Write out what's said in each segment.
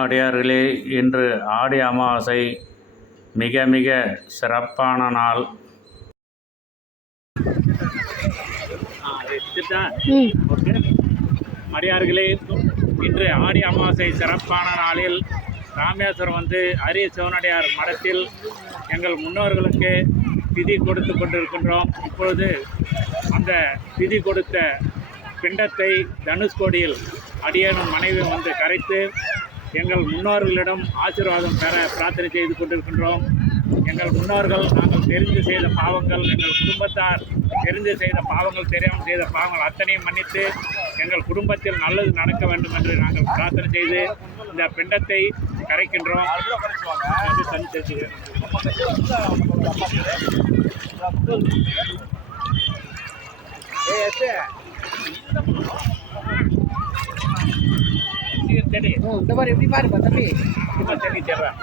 அடியார்களே, இன்று ஆடி அமாவாசை மிக மிக சிறப்பான நாள். அடியார்களே, இன்று ஆடி அமாவாசை சிறப்பான நாளில் ராமேஸ்வரம் அரிய சிவனடியார் மடத்தில் எங்கள் முன்னோர்களுக்கு திதி கொடுத்து கொண்டிருக்கின்றோம். இப்பொழுது அந்த திதி கொடுத்த பிண்டத்தை தனுஷ்கோடியில் அடியேனும் மனைவி கரைத்து எங்கள் முன்னோர்களிடம் ஆசீர்வாதம் பெற பிரார்த்தனை செய்து கொண்டிருக்கின்றோம். எங்கள் முன்னோர்கள் நாங்கள் தெரிந்து செய்த பாவங்கள், எங்கள் குடும்பத்தார் தெரிந்து செய்த பாவங்கள், தெரியாமல் செய்த பாவங்கள் அத்தனையும் மன்னித்து எங்கள் குடும்பத்தில் நல்லது நடக்க வேண்டும் என்று நாங்கள் பிரார்த்தனை செய்து இந்த பிண்டத்தை கரைக்கின்றோம். இந்த மாதிரி எப்படி பாருப்பா தம்பி, இதை நான் கரைக்கிறேன்.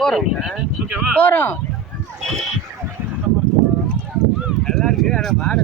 போறோம் நல்லா இருக்கு. ஆனால் வாட